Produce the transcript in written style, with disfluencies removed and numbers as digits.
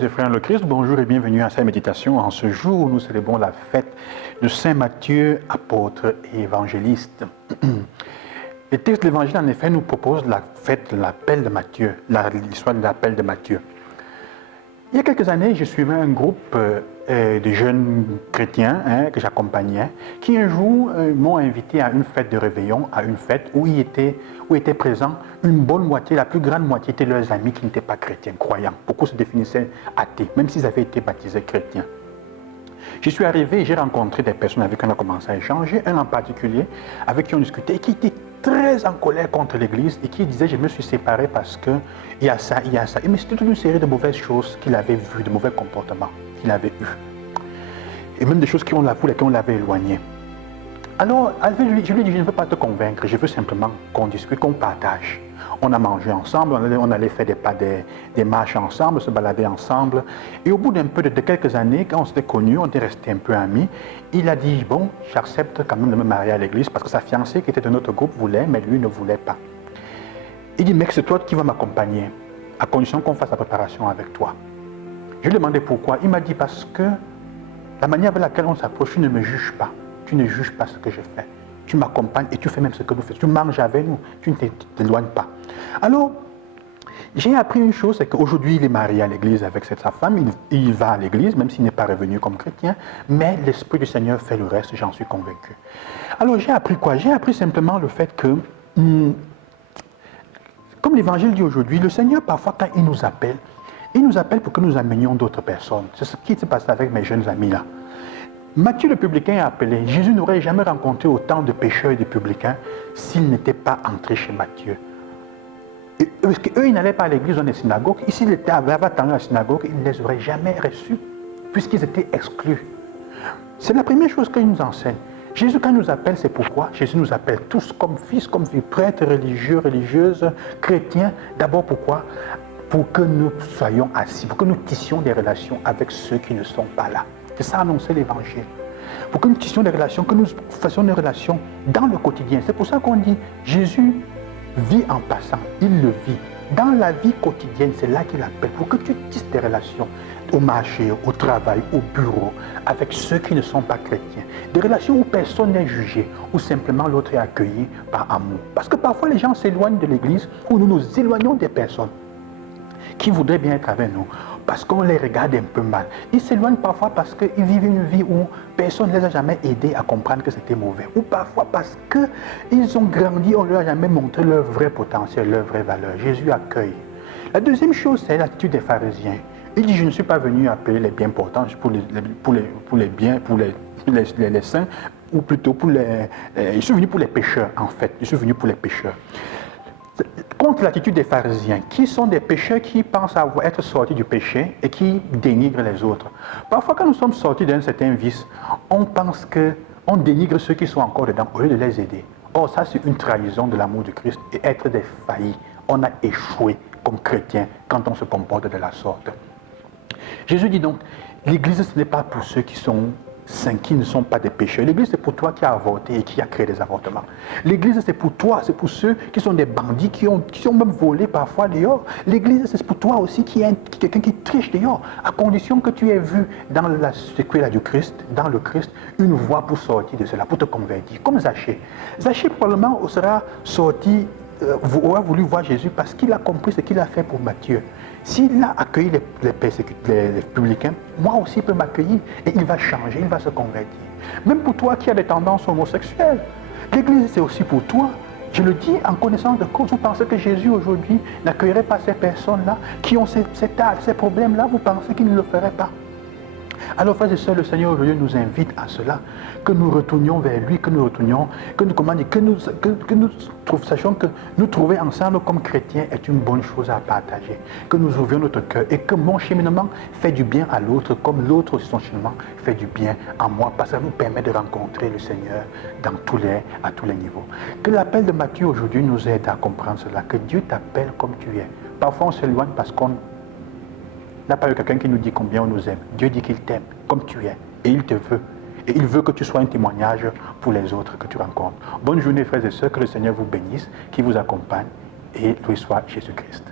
sœurs et frères dans le Christ, bonjour et bienvenue à cette méditation en ce jour où nous célébrons la fête de Saint Matthieu, apôtre et évangéliste. Le texte de l'Évangile, en effet, nous propose la fête de l'appel de Matthieu, l'histoire de l'appel de Matthieu. Il y a quelques années, je suivais un groupe de jeunes chrétiens que j'accompagnais, qui un jour m'ont invité à une fête de réveillon, à une fête où étaient présents une bonne moitié, la plus grande moitié de leurs amis qui n'étaient pas chrétiens, croyants. Beaucoup se définissaient athées, même s'ils avaient été baptisés chrétiens. Je suis arrivé et j'ai rencontré des personnes avec qui on a commencé à échanger, un en particulier avec qui on discutait et qui était très en colère contre l'Église et qui disait « je me suis séparé parce qu'il y a ça, il y a ça ». Mais c'était toute une série de mauvaises choses qu'il avait vues, de mauvais comportements qu'il avait eus. Et même des choses pour lesquelles on l'avait éloigné. Alors, je lui ai dit « je ne veux pas te convaincre, je veux simplement qu'on discute, qu'on partage ». On a mangé ensemble, on allait faire des marches ensemble, se balader ensemble. Et au bout d'un peu de quelques années, quand on s'était connus, on était restés un peu amis, il a dit, bon, j'accepte quand même de me marier à l'église parce que sa fiancée qui était de notre groupe voulait, mais lui ne voulait pas. Il dit, mec, c'est toi qui vas m'accompagner, à condition qu'on fasse la préparation avec toi. Je lui ai demandé pourquoi. Il m'a dit, parce que la manière avec laquelle on s'approche, tu ne me juges pas. Tu ne juges pas ce que je fais. Tu m'accompagnes et tu fais même ce que nous faisons. Tu manges avec nous, tu ne t'éloignes pas. Alors, j'ai appris une chose, c'est qu'aujourd'hui, il est marié à l'église avec sa femme, il va à l'église, même s'il n'est pas revenu comme chrétien, mais l'Esprit du Seigneur fait le reste, j'en suis convaincu. Alors, j'ai appris quoi? J'ai appris simplement le fait que, comme l'Évangile dit aujourd'hui, le Seigneur, parfois, quand il nous appelle pour que nous amenions d'autres personnes. C'est ce qui s'est passé avec mes jeunes amis là. Matthieu le publicain a appelé. Jésus n'aurait jamais rencontré autant de pécheurs et de publicains s'il n'était pas entré chez Matthieu. Parce qu'eux, ils n'allaient pas à l'église dans les synagogues. Ici, il avait attendu à la synagogue, il ne les aurait jamais reçus, puisqu'ils étaient exclus. C'est la première chose qu'il nous enseigne. Jésus, quand il nous appelle, c'est pourquoi Jésus nous appelle tous comme fils, comme filles, prêtres, religieux, religieuses, chrétiens. D'abord, pourquoi? Pour que nous soyons assis, pour que nous tissions des relations avec ceux qui ne sont pas là. C'est ça annoncer l'évangile. Pour que nous tissions des relations, que nous fassions des relations dans le quotidien. C'est pour ça qu'on dit Jésus vit en passant, il le vit. Dans la vie quotidienne, c'est là qu'il appelle. Pour que tu tisses des relations au marché, au travail, au bureau, avec ceux qui ne sont pas chrétiens. Des relations où personne n'est jugé, où simplement l'autre est accueilli par amour. Parce que parfois les gens s'éloignent de l'église, ou nous nous éloignons des personnes qui voudraient bien être avec nous, parce qu'on les regarde un peu mal. Ils s'éloignent parfois parce qu'ils vivent une vie où personne ne les a jamais aidés à comprendre que c'était mauvais. Ou parfois parce qu'ils ont grandi, on ne leur a jamais montré leur vrai potentiel, leur vraie valeur. Jésus accueille. La deuxième chose, c'est l'attitude des pharisiens. Il dit, je ne suis pas venu appeler les bien portants pour les biens, pour les saints, ou plutôt je suis venu pour les pécheurs, en fait. Je suis venu pour les pécheurs. Contre l'attitude des pharisiens, qui sont des pécheurs qui pensent être sortis du péché et qui dénigrent les autres. Parfois, quand nous sommes sortis d'un certain vice, on pense qu'on dénigre ceux qui sont encore dedans au lieu de les aider. Or, ça, c'est une trahison de l'amour de Christ et être des faillis. On a échoué comme chrétiens quand on se comporte de la sorte. Jésus dit donc, l'Église, ce n'est pas pour ceux qui sont saints, qui ne sont pas des pécheurs. L'Église, c'est pour toi qui as avorté et qui a créé des avortements. L'Église, c'est pour toi, c'est pour ceux qui sont des bandits, qui ont même volé parfois dehors. L'Église, c'est pour toi aussi qui est quelqu'un qui triche dehors, à condition que tu aies vu dans la séquelle du Christ, dans le Christ, une voie pour sortir de cela, pour te convertir. Comme Zachée. Zachée, probablement, sera sorti, aura voulu voir Jésus parce qu'il a compris ce qu'il a fait pour Matthieu. S'il a accueilli les publicains, moi aussi il peut m'accueillir et il va changer, il va se convertir. Même pour toi qui as des tendances homosexuelles, l'Église c'est aussi pour toi. Je le dis en connaissance de cause. Vous pensez que Jésus aujourd'hui n'accueillerait pas ces personnes-là qui ont ces problèmes-là, vous pensez qu'il ne le ferait pas? Alors, frères et sœurs, le Seigneur aujourd'hui nous invite à cela, que nous retournions vers lui, sachions que nous trouver ensemble comme chrétiens est une bonne chose à partager, que nous ouvrions notre cœur et que mon cheminement fait du bien à l'autre, comme l'autre aussi son cheminement fait du bien à moi, parce que ça nous permet de rencontrer le Seigneur à tous les niveaux. Que l'appel de Matthieu aujourd'hui nous aide à comprendre cela, que Dieu t'appelle comme tu es. Parfois on s'éloigne parce qu'on n'a pas eu quelqu'un qui nous dit combien on nous aime. Dieu dit qu'il t'aime comme tu es et il te veut. Et il veut que tu sois un témoignage pour les autres que tu rencontres. Bonne journée frères et sœurs, que le Seigneur vous bénisse, qu'il vous accompagne et loué soit Jésus-Christ.